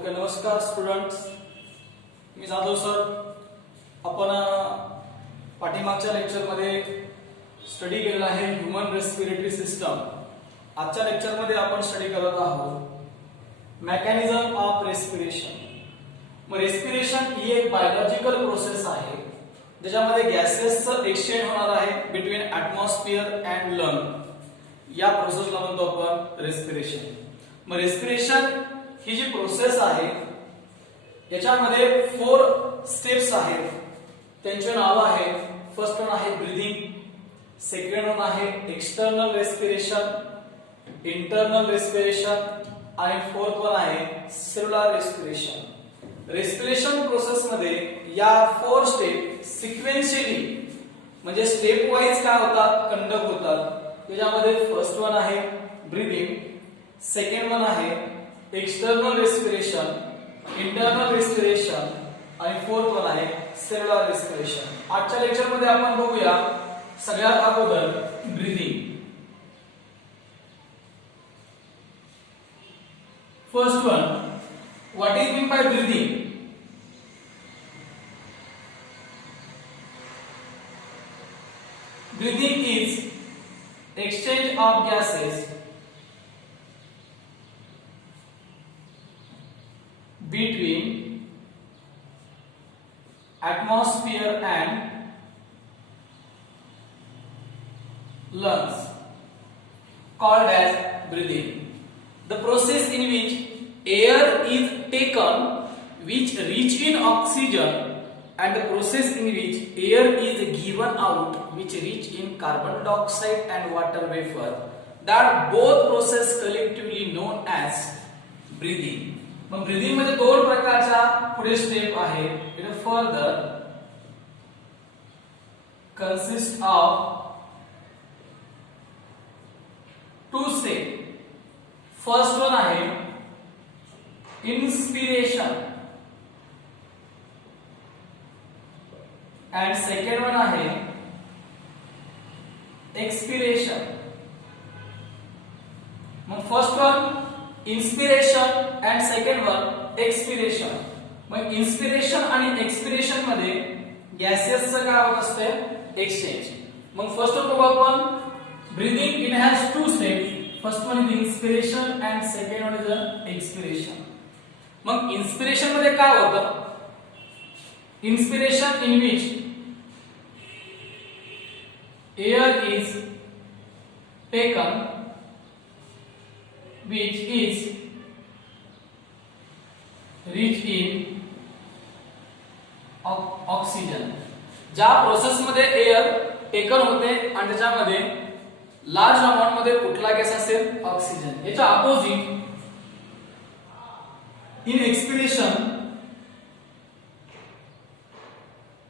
ओके, नमस्कार स्टुडंट्स. मी जाधव सर. आपण पाठीमागच्या लेक्चरमध्ये स्टडी केलेला आहे ह्यूमन रेस्पिरेटरी सिस्टम. आजच्या लेक्चरमध्ये आपण स्टडी करत आहोत मेकॅनिझम ऑफ रेस्पिरेशन. मग रेस्पिरेशन ही एक बायोलॉजिकल प्रोसेस आहे ज्याच्यामध्ये गॅसेसचं एक्सचेंज होणार आहे बिटवीन ॲटमॉस्फिअर अँड लंग. या प्रोसेसला म्हणतो आपण रेस्पिरेशन. मग रेस्पिरेशन ही जी प्रोसेस आहे याच्यामध्ये 4 स्टेप्स आहेत. त्यांचे नाव आहे, फर्स्ट वन आहे ब्रीदिंग, सेकंड वन आहे एक्सटर्नल रेस्पिरेशन, इंटरनल रेस्पिरेशन आणि फोर्थ वन आहे सेल्युलर रेस्पिरेशन. रेस्पिरेशन प्रोसेस मध्ये या 4 स्टेप सिक्वेन्शियली म्हणजे स्टेप वाईज काय होतात, कंडक्ट होतात. त्याच्यामध्ये फर्स्ट वन आहे ब्रीदिंग, सेकंड वन आहे एक्सटर्नल रेस्पिरेशन, इंटरनल रेस्पिरेशन आणि फोर्थ वन आहे सेल्युलर रेस्पिरेशन. आजच्या लेक्चर मध्ये आपण बघूया सगळ्यात अगोदर breathing. First one, what is mean by breathing? Breathing is exchange of gases between atmosphere and lungs called as breathing. The process in which air is taken which reach in oxygen and the process in which air is given out which reach in carbon dioxide and water vapor, that both process collectively known as breathing. मग breathing मध्ये 2 प्रकारच्या पुढे step आहे. It further consist of 2 step. First one आहे inspiration and second one आहे expiration. मग first one inspiration and second one expiration. मग inspiration आणि एक्सपिरेशन मध्ये गॅसेसचं काय होत असते, एक्सचेंज. मग फर्स्ट ऑफ ऑल आपण breathing in has 2 steps. First one is inspiration and second one is expiration. मग इन्स्पिरेशन मध्ये काय होतं, inspiration in which air is taken which is rich in oxygen. ज्या प्रोसेस मध्ये एअर टेकन होते आणि त्याच्यामध्ये लार्ज अमाउंट मध्ये कुठला गॅस असेल, ऑक्सिजन. याच्या opposite in expiration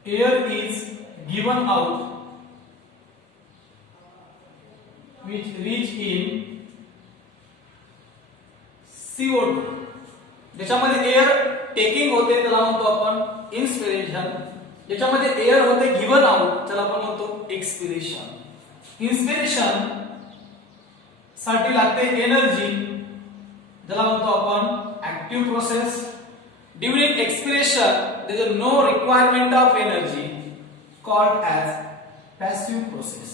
air is given out which reach in CO2. ज्याच्यामध्ये एअर टेकिंग होते त्याला म्हणतो आपण इन्स्पिरेशन. ज्याच्यामध्ये एअर होते गिवन आउट त्याला आपण म्हणतो एक्सपिरेशन. इन्स्पिरेशन साठी लागते एनर्जी ज्याला म्हणतो आपण active process. During expiration, there is no requirement of energy, called as passive process.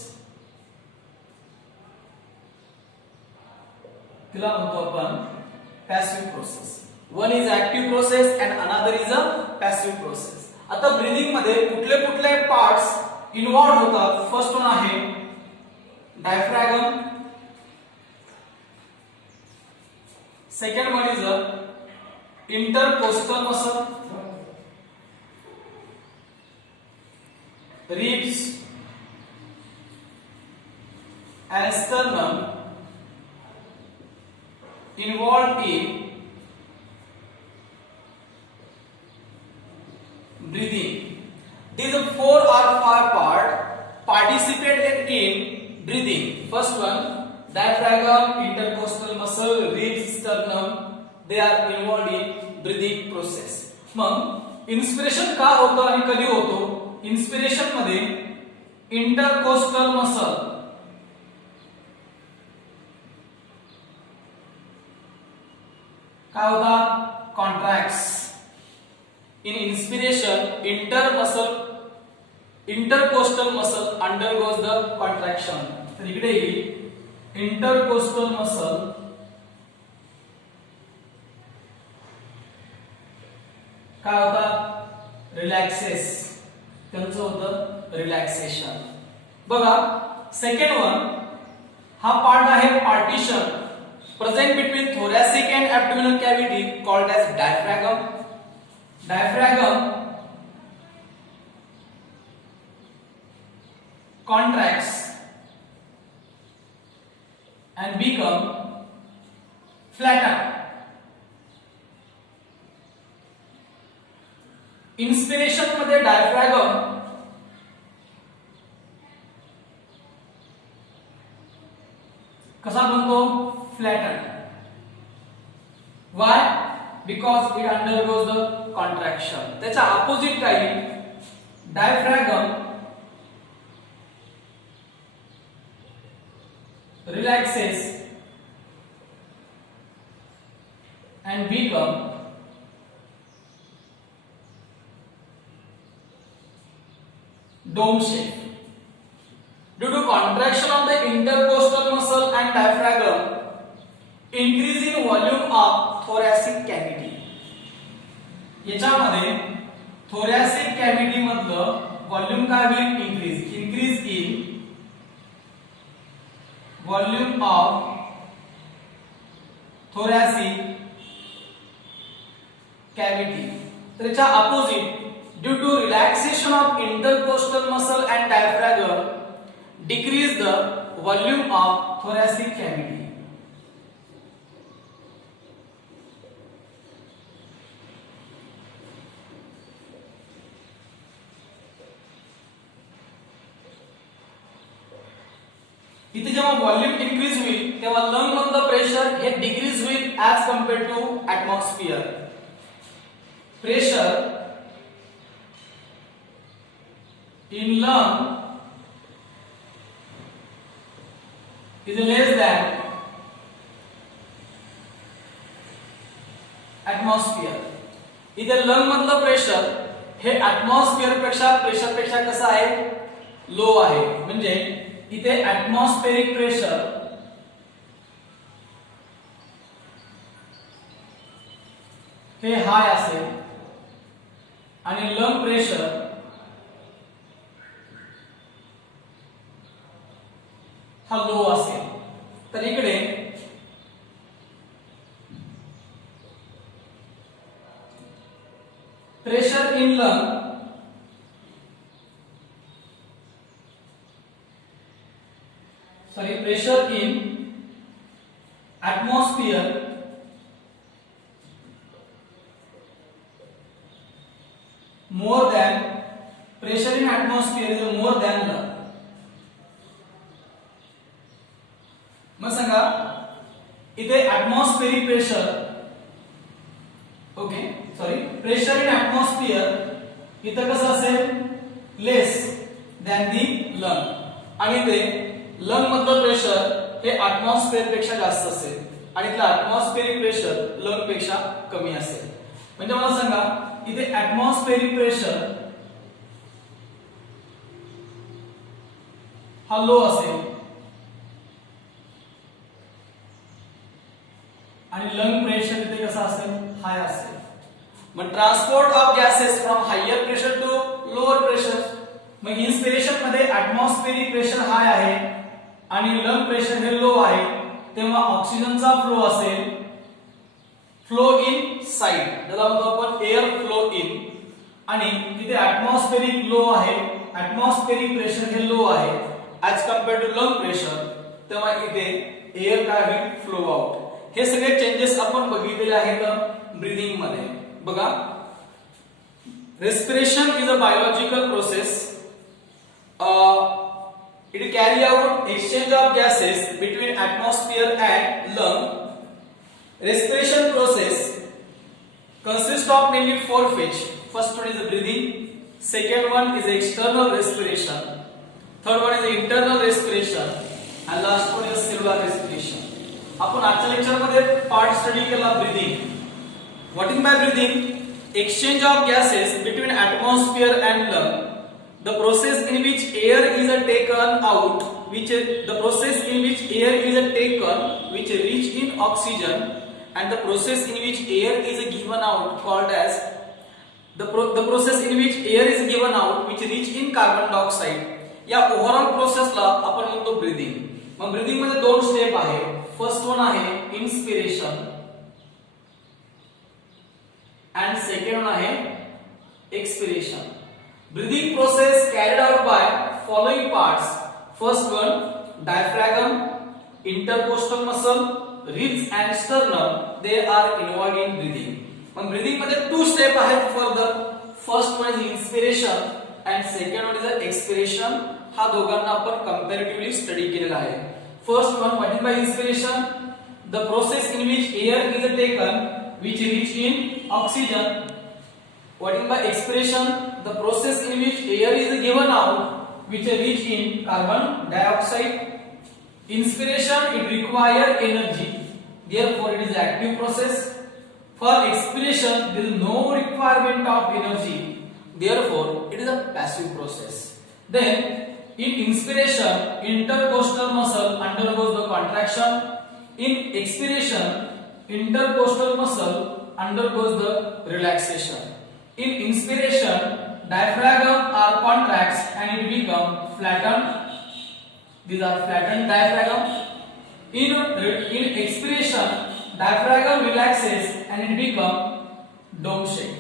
तिला म्हणतो आपण passive process. One is active process and another is a passive process. आता ब्रीदिंग मध्ये कुठले कुठले पार्ट्स इन्व्हॉल्व होतात. फर्स्ट वन आहे diaphragm, second one is a intercostal muscle, ribs and sternum involved in breathing. These 4 are 5 part participated in breathing. First one, diaphragm, intercostal muscle, ribs, sternum, they are involved in breathing process. मग इन्स्पिरेशन का होतं आणि कधी होतो? इन्स्पिरेशन मध्ये intercostal muscle काय होतात, contracts. In inspiration, intercostal muscle undergoes the contraction. तर इकडे intercostal muscle काय होता? रिलॅक्सेस. त्यांचं होतं रिलॅक्सेशन. बघा सेकंड वन, हा पार्ट आहे partition present between thoracic and abdominal cavity called as diaphragm. Diaphragm contracts and become flatter. Inspiration मध्ये diaphragm कसा बनतो? Flatten. Why? Because it undergoes the contraction. त्याच्या ऑपोजिट काय? Diaphragm relaxes and become dome shape. Due to contraction of the intercostal muscle and diaphragm, increase in volume of thoracic cavity. याच्यामध्ये thoracic cavity मधलं व्हॉल्यूम काय होईल? increase in volume of thoracic cavity. त्याच्या opposite, due to relaxation of intercostal muscle and diaphragm, decrease the volume of thoracic cavity. इथे जेव्हा volume increase होईल तेव्हा lung मधलं प्रेशर हे डिक्रीज होईल as compare to atmosphere. Pressure in lung is less than atmosphere. इथे lung मधलं pressure हे ऍटमॉस्फियर प्रेशर पेक्षा कसं आहे? लो आहे. म्हणजे इथे ऍटमॉस्फेरिक प्रेशर हे हाय असेल आणि लंग प्रेशर हा लो असेल. तर इकडे pressure in lung pressure in atmosphere more than pressure in atmosphere is more than the. मग सांगा इथे atmospheric pressure okay sorry pressure in atmosphere इथे कसं असेल? less than the lung. आणि ते लंग मधलं प्रेशर हे ऍटमॉस्फियर पेक्षा जास्त असेल आणि इथलं ऍटमॉस्फेरिक प्रेशर लंग पेक्षा कमी असेल. म्हणजे मला सांगा इथे ऍटमॉस्फेरिक प्रेशर हा लो असेल आणि लंग प्रेशर इथे कसं असेल? हाय असेल. मग transport of gases from higher pressure to lower pressure. मग इन्स्पिरेशन मध्ये ऍटमॉस्फेरिक प्रेशर हाय आहे आणि लंग प्रेशर हे लो आहे, तेव्हा ऑक्सिजनचा फ्लो असेल फ्लो इन साइड, ज्याला म्हणतो आपण एअर फ्लो इन. आणि तिथे ऍटमॉस्फेरिक लो आहे, ऍटमॉस्फेरिक प्रेशर हे लो आहे as compare to lung pressure, तेव्हा इथे एअर काय होईल? Flow out. हे सगळे चेंजेस आपण बघितलेले आहेत ब्रीदिंग मध्ये. बघा respiration is a biological process. It carry out exchange of gases between atmosphere and lung. Respiration process consists of mainly four phases. First one is the breathing, second one is the external respiration, third one is the internal respiration, and last one is cellular respiration. आपण आजच्या लेक्चर मध्ये part study केला breathing. What is by breathing? Exchange of gases between atmosphere and lung. The process in which air is taken out, which reach in oxygen, and the process in which air is given out called as the process in which air is given out which reach in carbon dioxide. या ओव्हरऑल प्रोसेसला आपण म्हणतो ब्रीदिंग. मग breathing मध्ये दोन स्टेप आहे. First one आहे inspiration and second one आहे expiration. Breathing process carried out by following parts. First one, diaphragm, intercostal muscle, ribs and sternum, they are involved in breathing. मग breathing मध्ये two step आहेत further. First one is inspiration and second one is expiration. हा दोघांना आपण comparatively study केलेला आहे. First one, what is by inspiration? The process in which air is taken which reach in oxygen. What is by expiration? The process in which air is given out which reach in carbon dioxide. Inspiration, it require energy, therefore it is active process. For expiration, there is no requirement of energy, therefore it is a passive process. Then in inspiration, intercostal muscle undergoes the contraction. In expiration, intercostal muscle undergoes the relaxation. In inspiration, diaphragm are contracts and it become flattened. These are flattened diaphragm. In expiration, diaphragm relaxes and it become dome shape.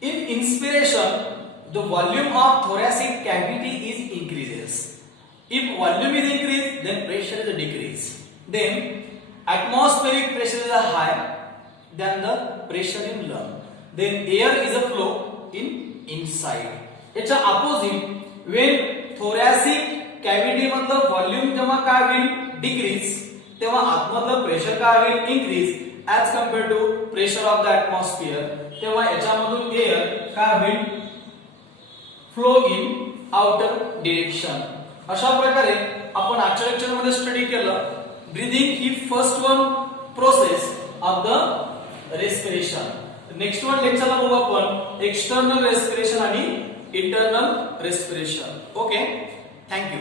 In inspiration, the volume of thoracic cavity is increases. If volume is increased, then pressure is decreased. Then atmospheric pressure is high than the pressure in lung. Then air is a flow in inside. It's a opposite. When thoracic cavity मधलं volume जेव्हा काय होईल decrease, तेव्हा आतमधलं pressure काय होईल increase as compared to pressure of the atmosphere. तेव्हा याच्यामधून air काय होईल flow in outer direction. अशा प्रकारे आपण आजच्या लेक्चर मध्ये स्टडी केलं. ब्रीदिंग ही first one process of the respiration. Next one लेक्चरला बघू आपण एक्सटर्नल रेस्पिरेशन आणि इंटरनल रेस्पिरेशन. Okay, thank you.